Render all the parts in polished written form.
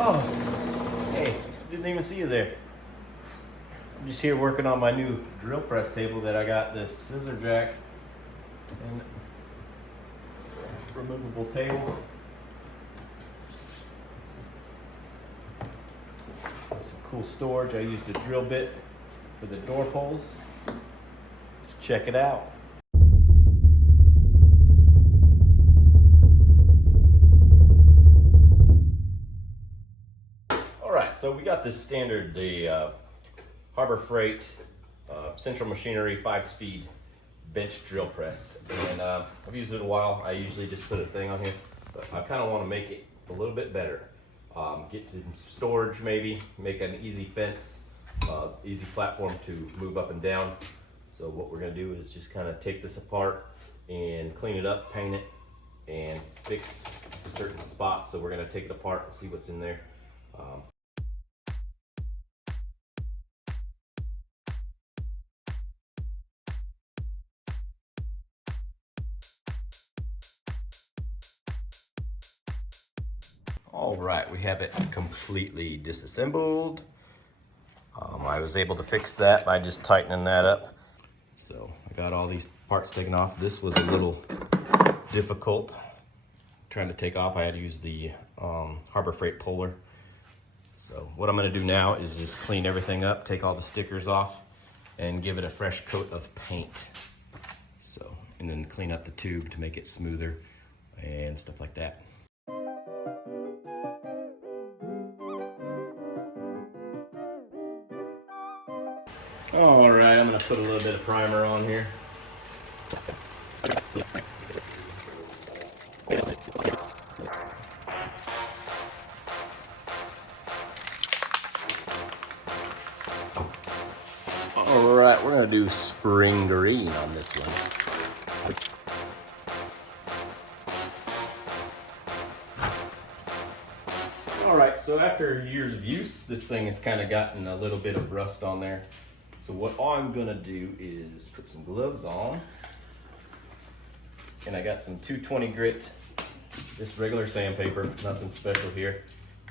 Oh, hey, didn't even see you there. I'm just here working on my new drill press table that I got, this scissor jack and removable table. Some cool storage. I used a drill bit for the door pulls. Just check it out. Alright, so we got this standard, the Harbor Freight Central Machinery 5-speed bench drill press. And I've used it a while. I usually just put a thing on here, but I kind of want to make it a little bit better. Get some storage maybe, make an easy fence, easy platform to move up and down. So what we're gonna do is just kind of take this apart and clean it up, paint it, and fix certain spots. So we're gonna take it apart and see what's in there. All right, we have it completely disassembled. I was able to fix that by just tightening that up. So I got all these parts taken off. This was a little difficult trying to take off. I had to use the Harbor Freight puller. So what I'm gonna do now is just clean everything up, take all the stickers off, and give it a fresh coat of paint. So, and then clean up the tube to make it smoother and stuff like that. All right, I'm gonna put a little bit of primer on here. All right, we're gonna do spring green on this one. All right, so after years of use, this thing has kind of gotten a little bit of rust on there. So what I'm gonna do is put some gloves on, and I got some 220 grit, just regular sandpaper, nothing special here.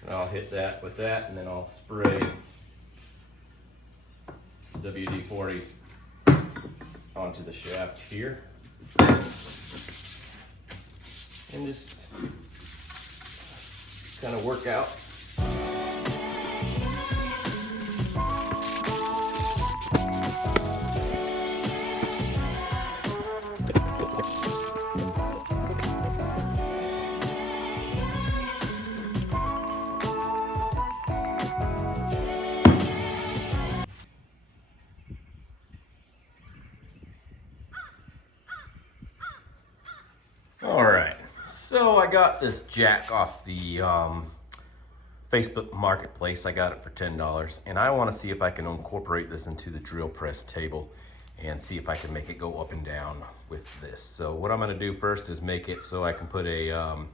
And I'll hit that with that, and then I'll spray WD-40 onto the shaft here, and just kind of work out. All right, so I got this jack off the Facebook Marketplace. I got it for $10, and I want to see if I can incorporate this into the drill press table and see if I can make it go up and down with this. So what I'm going to do first is make it so I can put a, I'm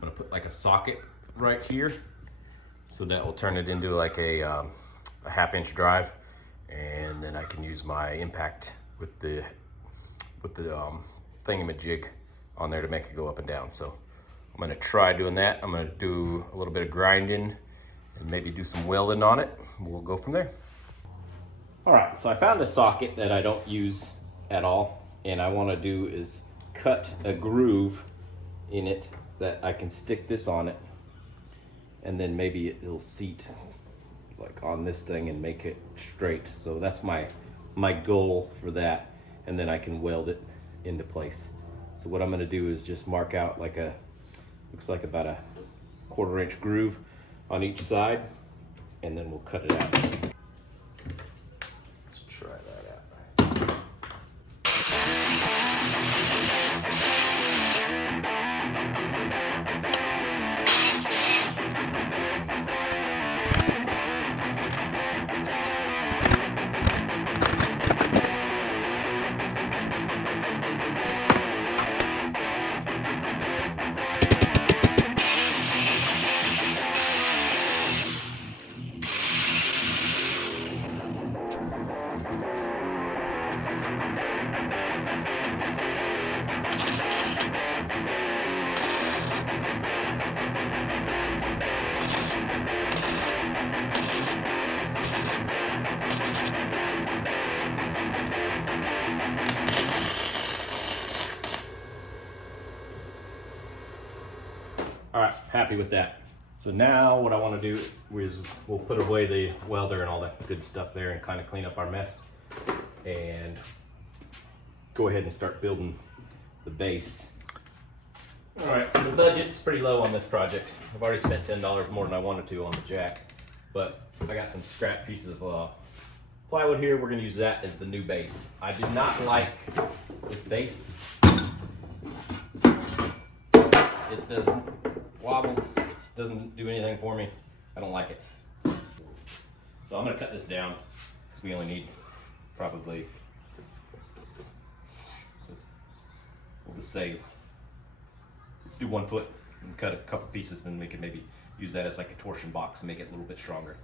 going to put like a socket right here, so that will turn it into like a 1/2-inch drive, and then I can use my impact with the thingamajig on there to make it go up and down. So I'm gonna try doing that. I'm gonna do a little bit of grinding and maybe do some welding on it. We'll go from there. All right, so I found a socket that I don't use at all, and I wanna do is cut a groove in it that I can stick this on it, and then maybe it'll seat like on this thing and make it straight. So that's my goal for that, and then I can weld it into place. So what I'm gonna do is just mark out like looks like about a 1/4-inch groove on each side, and then we'll cut it out. Let's try that out. All right, happy with that. So now what I want to do is we'll put away the welder and all that good stuff there and kind of clean up our mess and go ahead and start building the base. All right, so the budget's pretty low on this project. I've already spent $10 more than I wanted to on the jack, but I got some scrap pieces of plywood here. We're gonna use that as the new base. I did not like this base. It doesn't, wobbles, doesn't do anything for me. I don't like it. So I'm gonna cut this down because we only need probably, we'll just say, let's do 1 foot and cut a couple pieces, then we can maybe use that as like a torsion box and make it a little bit stronger.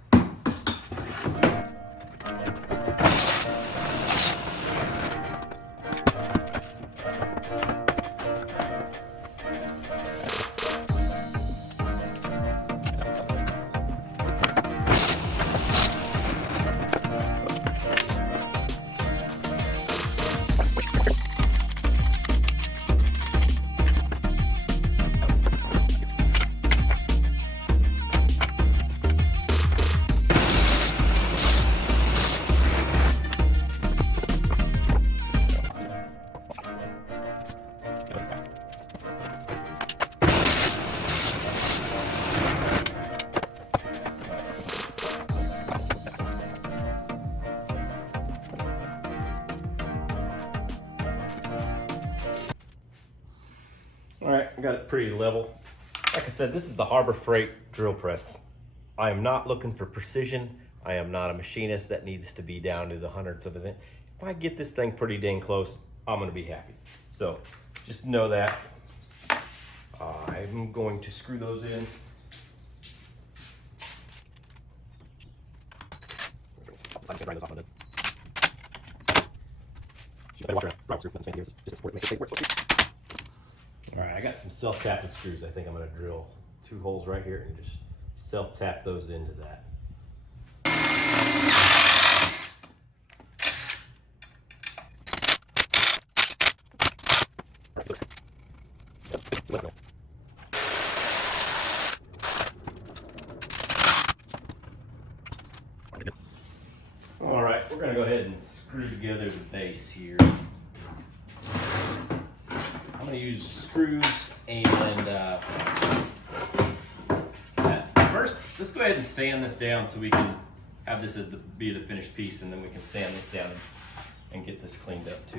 All right, I got it pretty level. Like I said, this is the Harbor Freight drill press. I am not looking for precision. I am not a machinist that needs to be down to the hundredths of it. If I get this thing pretty dang close, I'm gonna be happy. So just know that. I'm going to screw those in. All right, I got some self-tapping screws. I think I'm gonna drill 2 holes right here and just self-tap those into that. All right, we're gonna go ahead and screw together the base here. I'm gonna use screws and first, let's go ahead and sand this down so we can have this as be the finished piece, and then we can sand this down and get this cleaned up too.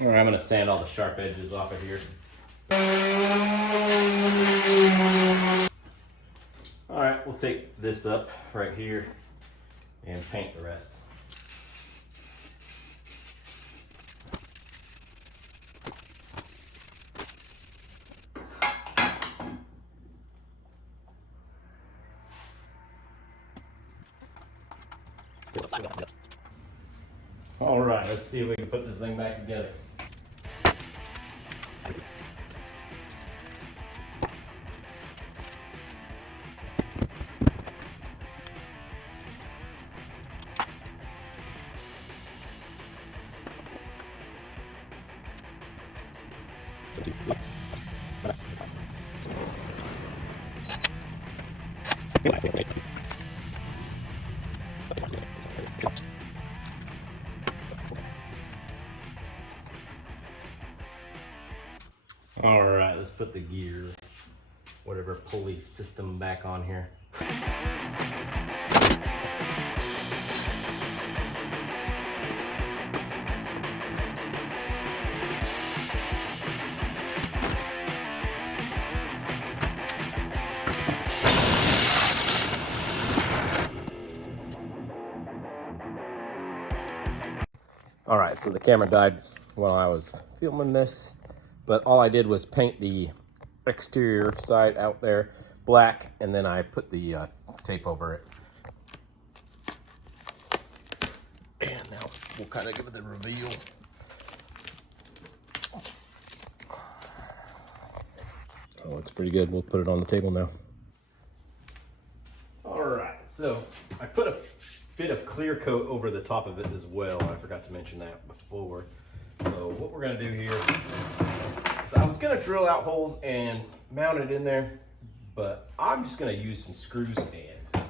All right, I'm gonna sand all the sharp edges off of here. All right, we'll take this up right here and paint the rest. All right, let's see if we can put this thing back together. All right, let's put the gear, whatever pulley system back on here. All right, so the camera died while I was filming this, but all I did was paint the exterior side out there black, and then I put the tape over it. And now we'll kind of give it the reveal. Oh, looks pretty good. We'll put it on the table now. All right, so I put a bit of clear coat over the top of it as well. I forgot to mention that before. So what we're gonna do here is I was gonna drill out holes and mount it in there, but I'm just gonna use some screws and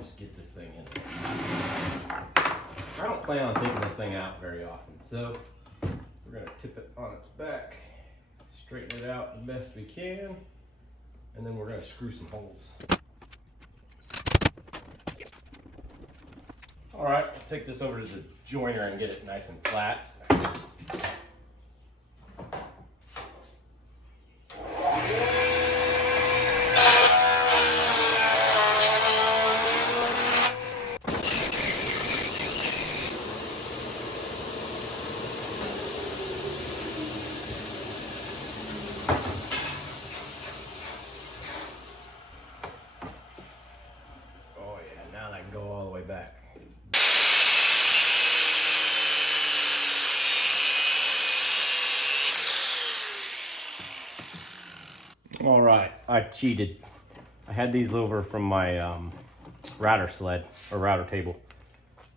just get this thing in. I don't plan on taking this thing out very often, so we're gonna tip it on its back, straighten it out the best we can, and then we're gonna screw some holes. All right, I'll take this over to the joiner and get it nice and flat. Oh yeah, now I can go all the way back. All right, I cheated. I had these over from my router sled or router table,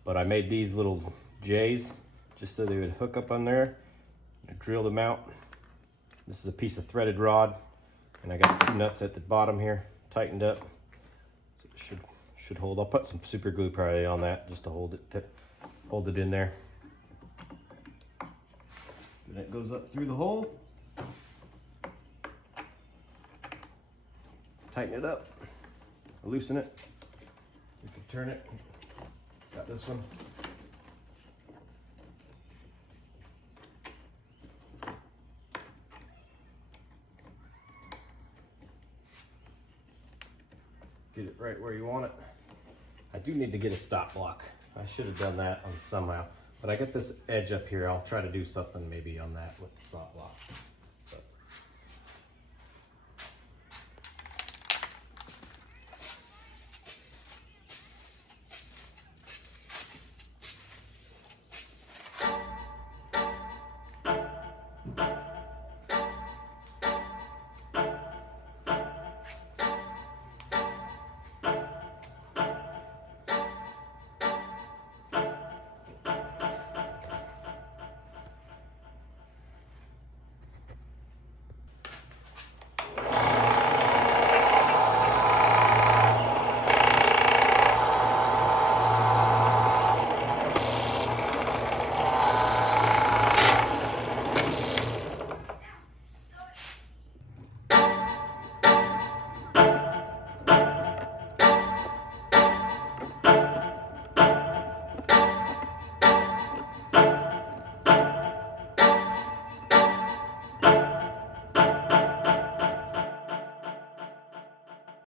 but I made these little J's just so they would hook up on there. I drilled them out. This is a piece of threaded rod, and I got 2 nuts at the bottom here, tightened up. So it should hold. I'll put some super glue probably on that just to hold it in there. Then it goes up through the hole. Tighten it up, loosen it. You can turn it. Got this one. Get it right where you want it. I do need to get a stop block. I should have done that on somehow, but I got this edge up here. I'll try to do something maybe on that with the stop block.